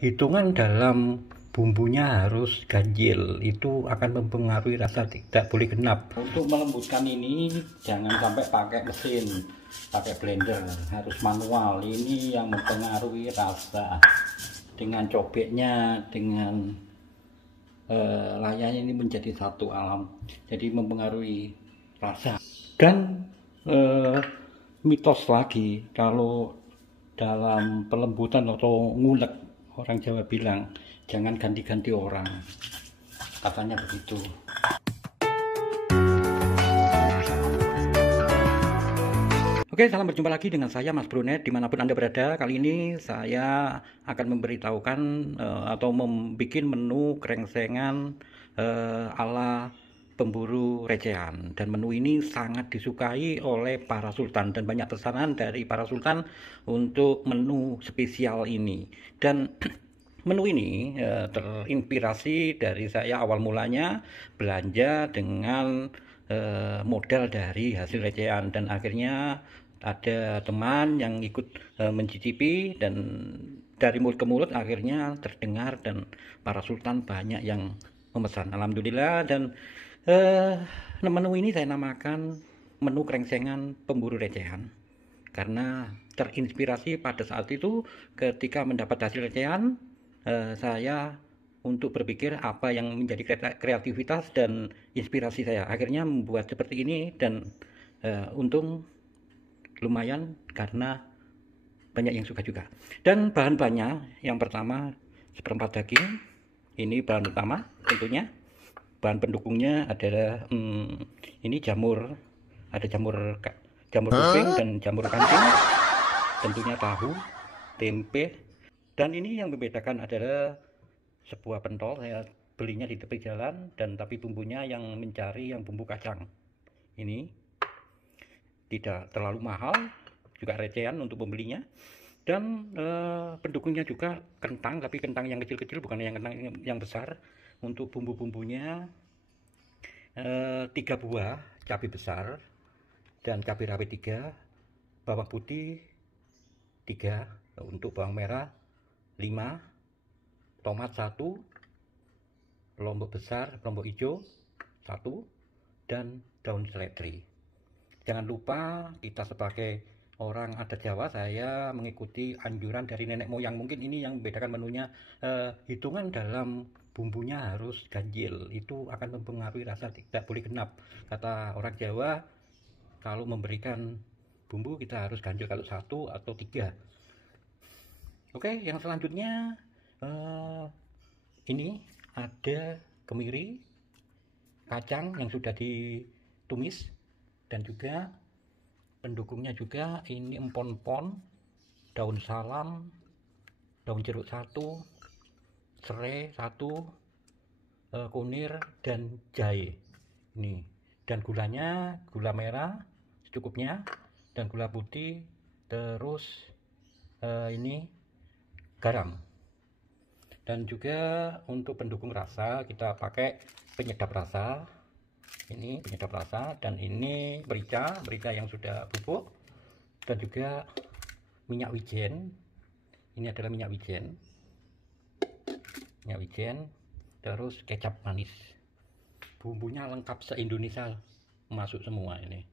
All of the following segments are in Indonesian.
hitungan dalam bumbunya harus ganjil, itu akan mempengaruhi rasa, tidak boleh genap. Untuk melembutkan ini jangan sampai pakai mesin, pakai blender, harus manual. Ini yang mempengaruhi rasa. Dengan cobeknya, dengan layarnya ini menjadi satu alam, jadi mempengaruhi rasa. Dan mitos lagi, kalau dalam pelembutan atau ngulek, orang Jawa bilang jangan ganti-ganti orang, katanya begitu. Oke, salam berjumpa lagi dengan saya Mas Brunet dimanapun Anda berada. Kali ini saya akan memberitahukan atau membuat menu krengsengan ala pemburu recehan. Dan menu ini sangat disukai oleh para sultan dan banyak pesanan dari para sultan untuk menu spesial ini. Dan menu ini terinspirasi dari saya awal mulanya belanja dengan modal dari hasil recehan, dan akhirnya ada teman yang ikut mencicipi, dan dari mulut ke mulut akhirnya terdengar dan para sultan banyak yang memesan, alhamdulillah. Dan menu ini saya namakan menu krengsengan pemburu recehan karena terinspirasi pada saat itu ketika mendapat hasil recehan. Saya untuk berpikir apa yang menjadi kreativitas dan inspirasi saya, akhirnya membuat seperti ini. Dan untung lumayan karena banyak yang suka juga. Dan bahan-bahannya, yang pertama seperempat daging, ini bahan utama tentunya. Bahan pendukungnya adalah ini jamur, ada jamur kuping dan jamur kancing, tentunya tahu, tempe. Dan ini yang membedakan adalah sebuah pentol, saya belinya di tepi jalan, dan tapi bumbunya yang mencari yang bumbu kacang. Ini tidak terlalu mahal, juga recehan untuk pembelinya. Dan pendukungnya juga kentang, tapi kentang yang kecil-kecil, bukan yang kentang yang besar. Untuk bumbu-bumbunya 3 buah cabai besar dan cabai rawit 3, bawang putih 3, untuk bawang merah 5, tomat 1, lombok besar, lombok hijau 1, dan daun seledri. Jangan lupa, kita sebagai orang adat Jawa, saya mengikuti anjuran dari nenek moyang. Mungkin ini yang membedakan menunya, hitungan dalam bumbunya harus ganjil, itu akan mempengaruhi rasa, tidak boleh genap. Kata orang Jawa, kalau memberikan bumbu kita harus ganjil, kalau 1 atau 3. Oke, yang selanjutnya ini ada kemiri, kacang yang sudah ditumis, dan juga pendukungnya juga ini empon-empon, daun salam, daun jeruk 1, serai 1, kunir, dan jahe ini. Dan gulanya, gula merah secukupnya, dan gula putih, terus ini garam. Dan juga untuk pendukung rasa kita pakai penyedap rasa, ini penyedap rasa, dan ini merica yang sudah bubuk, dan juga minyak wijen. Ini adalah minyak wijen, terus kecap manis. Bumbunya lengkap se-Indonesia, masuk semua ini.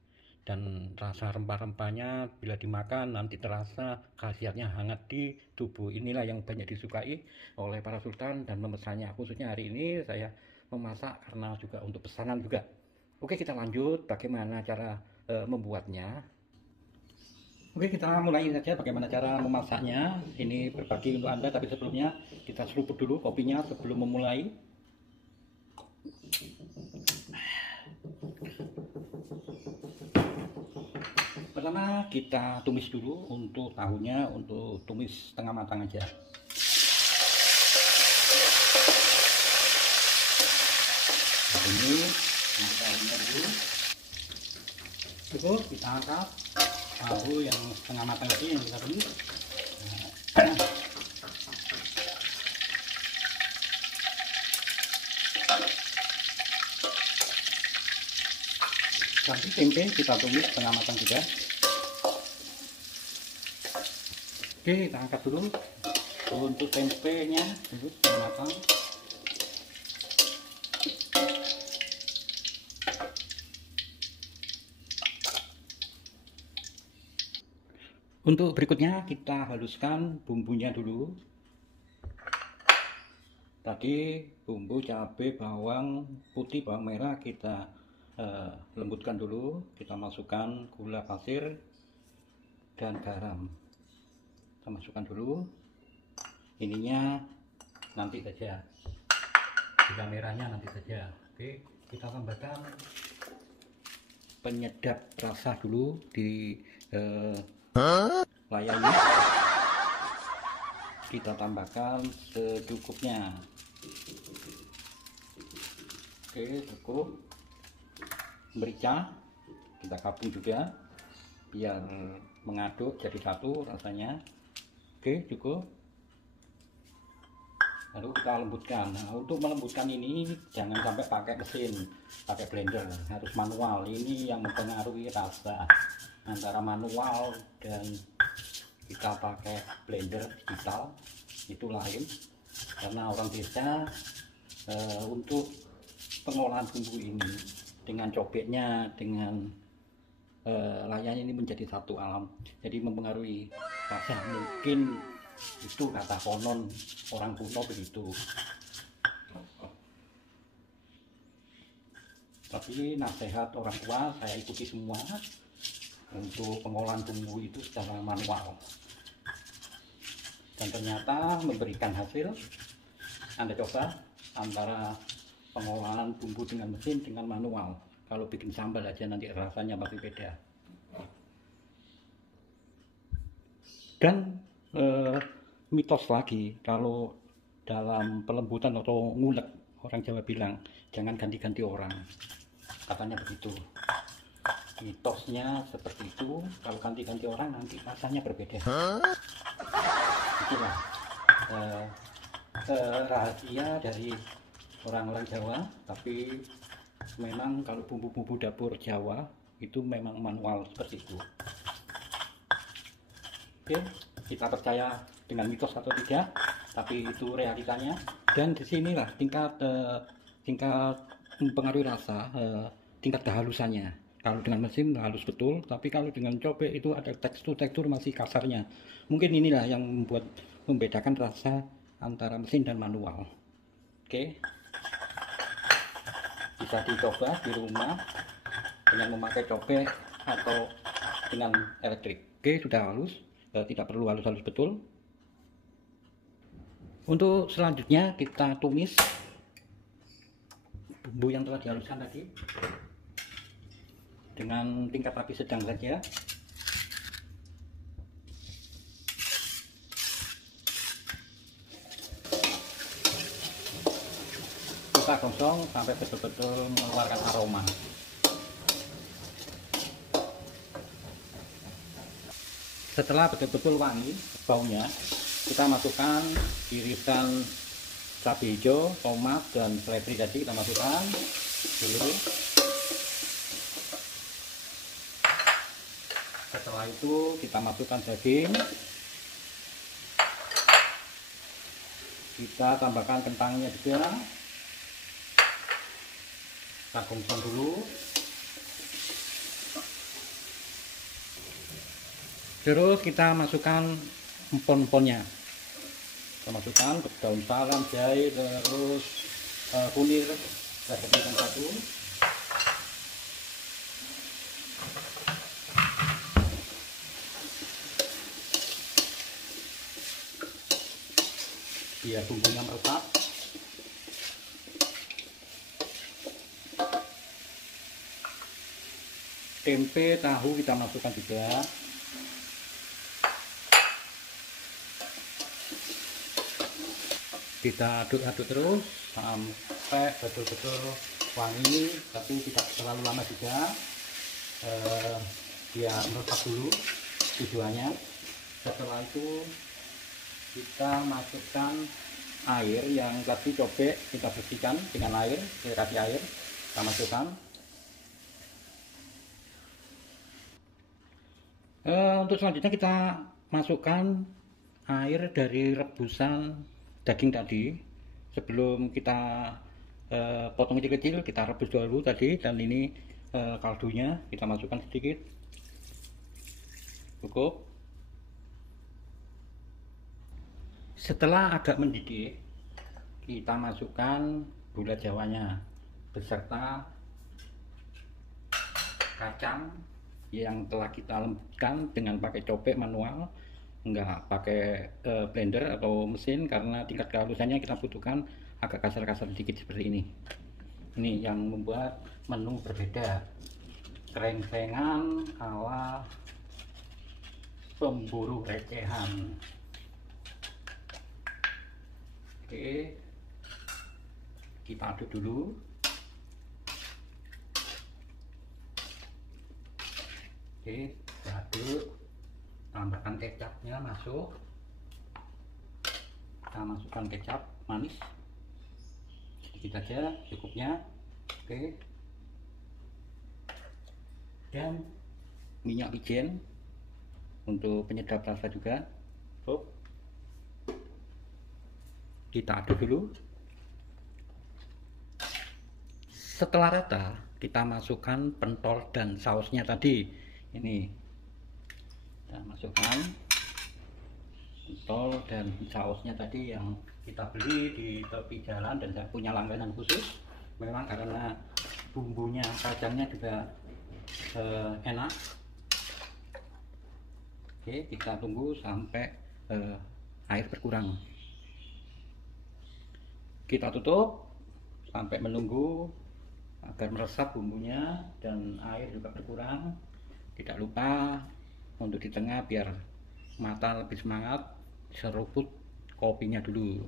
Dan rasa rempah-rempahnya bila dimakan nanti terasa khasiatnya hangat di tubuh. Inilah yang banyak disukai oleh para sultan dan memesannya. Khususnya hari ini saya memasak karena juga untuk pesanan juga. Oke, kita lanjut bagaimana cara membuatnya. Oke, kita mulai saja bagaimana cara memasaknya. Ini berbagi untuk Anda, tapi sebelumnya kita seruput dulu kopinya sebelum memulai. Pertama kita tumis dulu untuk tahunya, untuk tumis setengah matang aja. Ini tahunya dulu. Cukup kita angkat tahu yang setengah matang tadi yang kita tumis. Nanti tempe kita tumis setengah matang juga. Oke, kita angkat dulu. Untuk tempenya dulu sudah matang. Untuk berikutnya kita haluskan bumbunya dulu. Tadi bumbu cabai, bawang putih, bawang merah kita lembutkan dulu. Kita masukkan gula pasir dan garam. Kita masukkan dulu. Ininya nanti saja. Gula merahnya nanti saja. Oke, kita tambahkan penyedap rasa dulu di layarnya. Kita tambahkan secukupnya. Oke, cukup. Merica kita gabung juga biar mengaduk jadi satu rasanya. Oke, cukup. Lalu kita lembutkan. Nah, untuk melembutkan ini jangan sampai pakai mesin, pakai blender, harus manual. Ini yang mempengaruhi rasa. Antara manual dan kita pakai blender digital itu lain, karena orang desa untuk pengolahan bumbu ini dengan cobeknya, dengan layarnya ini menjadi satu alam, jadi mempengaruhi rasa. Mungkin itu kata konon orang kuno begitu, tapi nasihat orang tua saya ikuti semua. Untuk pengolahan bumbu itu secara manual, dan ternyata memberikan hasil. Anda coba antara pengolahan bumbu dengan mesin dengan manual, kalau bikin sambal aja nanti rasanya pasti beda. Dan mitos lagi, kalau dalam pelembutan atau ngulek, orang Jawa bilang jangan ganti-ganti orang, katanya begitu. Mitosnya seperti itu, kalau ganti-ganti orang nanti rasanya berbeda. Itulah rahasia dari orang-orang Jawa. Tapi memang kalau bumbu-bumbu dapur Jawa itu memang manual seperti itu. Oke, kita percaya dengan mitos atau tidak, tapi itu realitanya. Dan disinilah tingkat mempengaruhi rasa, tingkat kehalusannya. Kalau dengan mesin halus betul, tapi kalau dengan cobek itu ada tekstur masih kasarnya. Mungkin inilah yang membedakan rasa antara mesin dan manual. Oke, bisa dicoba di rumah dengan memakai cobek atau dengan elektrik. Oke, sudah halus, tidak perlu halus-halus betul. Untuk selanjutnya kita tumis bumbu yang telah dihaluskan tadi dengan tingkat api sedang saja. Kita gosong sampai betul-betul mengeluarkan aroma. Setelah betul-betul wangi baunya, kita masukkan irisan cabai hijau, tomat, dan seledri tadi kita masukkan dulu. Setelah itu kita masukkan daging, kita tambahkan kentangnya juga, kita gosong dulu. Terus kita masukkan empon-emponnya, kita masukkan daun salam, jahe, terus kunir, kita jadikan satu. Biar bumbunya meresap. Tempe, tahu kita masukkan juga. Kita aduk-aduk terus sampai betul-betul wangi, tapi tidak terlalu lama juga. Dia meresap dulu tujuannya. Setelah itu kita masukkan air yang tadi cobek kita bersihkan dengan air, kita kasih air, kita masukkan. Untuk selanjutnya kita masukkan air dari rebusan daging tadi. Sebelum kita potong kecil-kecil, kita rebus dulu tadi. Dan ini kaldunya kita masukkan sedikit, cukup. Setelah agak mendidih, kita masukkan gula jawanya beserta kacang yang telah kita lembutkan dengan pakai cobek manual, enggak pakai blender atau mesin, karena tingkat kehalusannya kita butuhkan agak kasar-kasar sedikit seperti ini. Ini yang membuat menu berbeda, krengsengan ala pemburu recehan. Oke, kita aduk dulu. Oke, kita aduk, tambahkan kecapnya masuk. Kita masukkan kecap manis sedikit aja, cukupnya. Oke, dan minyak wijen untuk penyedap rasa juga. Kita aduk dulu. Setelah rata, kita masukkan pentol dan sausnya tadi. Ini kita masukkan pentol dan sausnya tadi yang kita beli di tepi jalan, dan saya punya langganan khusus. Memang karena bumbunya, kacangnya juga enak. Oke, kita tunggu sampai air berkurang. Kita tutup sampai menunggu agar meresap bumbunya dan air juga berkurang. Tidak lupa untuk di tengah biar mata lebih semangat, seruput kopinya dulu.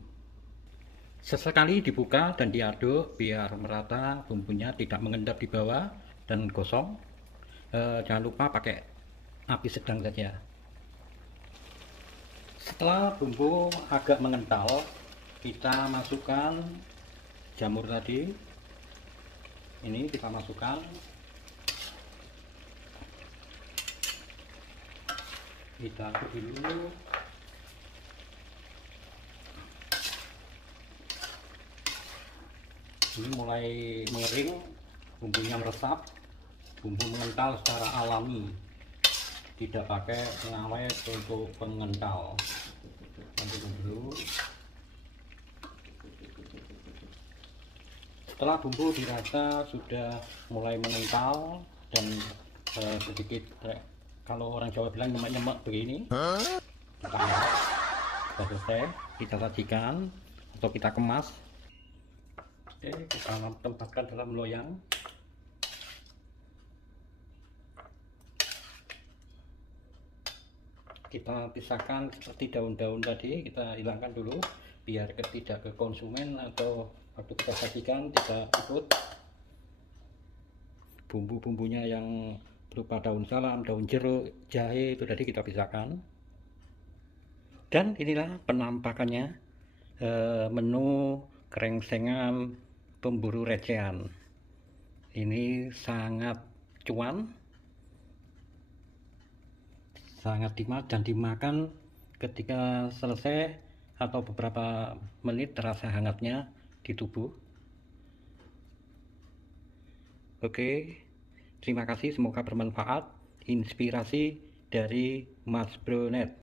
Sesekali dibuka dan diaduk biar merata, bumbunya tidak mengendap di bawah dan gosong. Jangan lupa pakai api sedang saja. Setelah bumbu agak mengental, kita masukkan jamur tadi. Ini kita masukkan. Kita aduk dulu. Ini mulai mengering, bumbunya meresap, bumbu mengental secara alami, tidak pakai pengawet untuk pengental. Aduk dulu. Setelah bumbu dirasa sudah mulai mengental dan sedikit, kalau orang Jawa bilang nyemek-nyemek begini, kita selesai, kita sajikan atau kita kemas. Oke, kita tempatkan dalam loyang. Kita pisahkan seperti daun-daun tadi, kita hilangkan dulu biar tidak ke konsumen atau waktu kita sajikan tidak ikut. Bumbu-bumbunya yang berupa daun salam, daun jeruk, jahe itu tadi kita pisahkan. Dan inilah penampakannya menu krengsengan pemburu recehan. Ini sangat cuan, sangat nikmat, dan dimakan ketika selesai atau beberapa menit terasa hangatnya di tubuh. Oke, terima kasih, semoga bermanfaat. Inspirasi dari Mas Bronet.